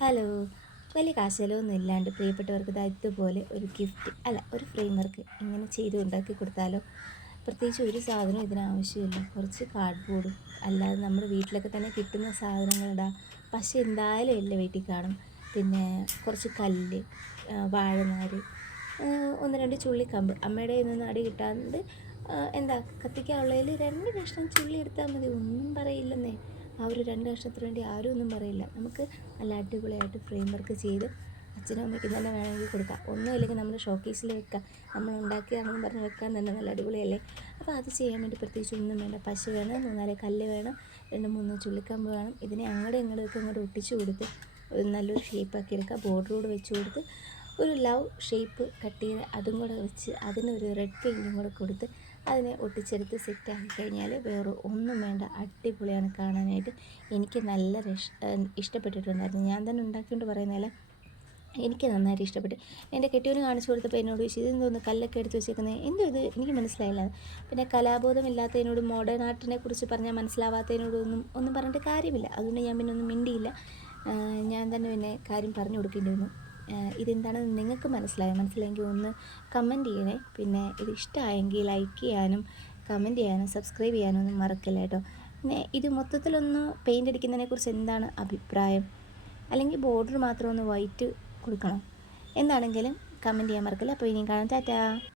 Hello. വലിയ കാശലൊന്നും ഇല്ലാണ്ട് പ്രിയപ്പെട്ടവർക്ക് ദാ ഇതുപോലെ ഒരു ഗിഫ്റ്റ് അല്ല ഒരു ഫ്രെയിം വർക്ക് ഇങ്ങനെ ചെയ്ത് ഉണ്ടാക്കി കൊടുത്താലോ? പ്രത്യേകിച്ച് ഒരു സാധനവും ഇതിനാവശ്യമില്ല. കുറച്ച് കാർഡ്ബോർഡും അല്ലാതെ നമ്മുടെ വീട്ടിലൊക്കെ തന്നെ കിട്ടുന്ന സാധനങ്ങളിടാം. പശ എന്തായാലും എല്ലാ വീട്ടിൽ കാണും. പിന്നെ കുറച്ച് കല്ല്, വാഴനാര്, ഒന്ന് രണ്ട് ചുള്ളിക്കമ്പ്. അമ്മയുടെ കയ്യിൽ നിന്ന് അടി കിട്ടാണ്ട് എന്താ കത്തിക്കാനുള്ളതിൽ 2 കഷ്ണം ചുള്ളി എടുത്താൽ മതി. ഒന്നും പറയില്ലെന്നേ. ആ ഒരു 2 കഷ്ണത്തിന് വേണ്ടി ആരും ഒന്നും പറയില്ല. നമുക്ക് നല്ല അടിപൊളിയായിട്ട് ഫ്രെയിം വർക്ക് ചെയ്ത് അച്ഛനും അമ്മയ്ക്കും തന്നെ വേണമെങ്കിൽ കൊടുക്കാം. ഒന്നും ഇല്ലെങ്കിൽ നമ്മൾ ഷോക്കേസിൽ വെക്കാം. നമ്മൾ ഉണ്ടാക്കിയതാണെന്ന് പറഞ്ഞ് വെക്കാൻ തന്നെ നല്ല അടിപൊളിയല്ലേ? അപ്പോൾ അത് ചെയ്യാൻ വേണ്ടി പ്രത്യേകിച്ച് ഒന്നും വേണ്ട. പശ വേണം, 3-4 കല്ല് വേണം, 2-3 ചുള്ളിക്കമ്പ് വേണം. ഇതിനെ അങ്ങോട്ടും ഇങ്ങോട്ടുമൊക്കെ അങ്ങോട്ട് ഒട്ടിച്ച് കൊടുത്ത് ഒരു നല്ലൊരു ഷേപ്പാക്കി എടുക്കുക. ബോർഡറോട് വെച്ച് കൊടുത്ത് ഒരു ലവ് ഷേപ്പ് കട്ട് ചെയ്ത് അതും കൂടെ വെച്ച് അതിനൊരു റെഡ് പെയിൻറ്റും കൂടെ കൊടുത്ത് അതിനെ ഒട്ടിച്ചെടുത്ത് സെറ്റാക്കി കഴിഞ്ഞാൽ വേറെ ഒന്നും വേണ്ട. അടിപൊളിയാണ് കാണാനായിട്ട്. എനിക്ക് നല്ല ഇഷ്ടപ്പെട്ടിട്ടുണ്ടായിരുന്നു. ഞാൻ തന്നെ ഉണ്ടാക്കിക്കൊണ്ട് പറയുന്നതല്ല, എനിക്ക് നന്നായിട്ട് ഇഷ്ടപ്പെട്ടു. എൻ്റെ കെട്ടിയവന് കാണിച്ചു കൊടുത്തപ്പോൾ എന്നോട് ചോദിച്ചു, ഇതെന്തോന്ന് കല്ലൊക്കെ എടുത്ത് വെച്ചേക്കുന്നത്, എന്തോ ഇത് എനിക്ക് മനസ്സിലായില്ല. പിന്നെ കലാബോധമില്ലാത്തതിനോട് മോഡേൺ ആർട്ടിനെ കുറിച്ച് പറഞ്ഞാൽ ഒന്നും പറഞ്ഞിട്ട് കാര്യമില്ല. അതുകൊണ്ട് ഞാൻ പിന്നെ ഒന്നും മിണ്ടിയില്ല. ഞാൻ തന്നെ പിന്നെ കാര്യം പറഞ്ഞു കൊടുക്കേണ്ടി വന്നു. ഇതെന്താണെന്ന് നിങ്ങൾക്ക് മനസ്സിലായെങ്കിൽ ഒന്ന് കമൻറ്റ് ചെയ്യണേ. പിന്നെ ഇത് ഇഷ്ടമായെങ്കിൽ ലൈക്ക് ചെയ്യാനും കമൻറ്റ് ചെയ്യാനും സബ്സ്ക്രൈബ് ചെയ്യാനും ഒന്നും മറക്കില്ല കേട്ടോ. പിന്നെ ഇത് മൊത്തത്തിലൊന്ന് പെയിൻ്റ് അടിക്കുന്നതിനെക്കുറിച്ച് എന്താണ് അഭിപ്രായം? അല്ലെങ്കിൽ ബോർഡർ മാത്രം ഒന്ന് വൈറ്റ് കൊടുക്കണം? എന്താണെങ്കിലും കമൻറ്റ് ചെയ്യാൻ മറക്കില്ല. അപ്പോൾ ഇനിയും കാണാം. ടാറ്റാ.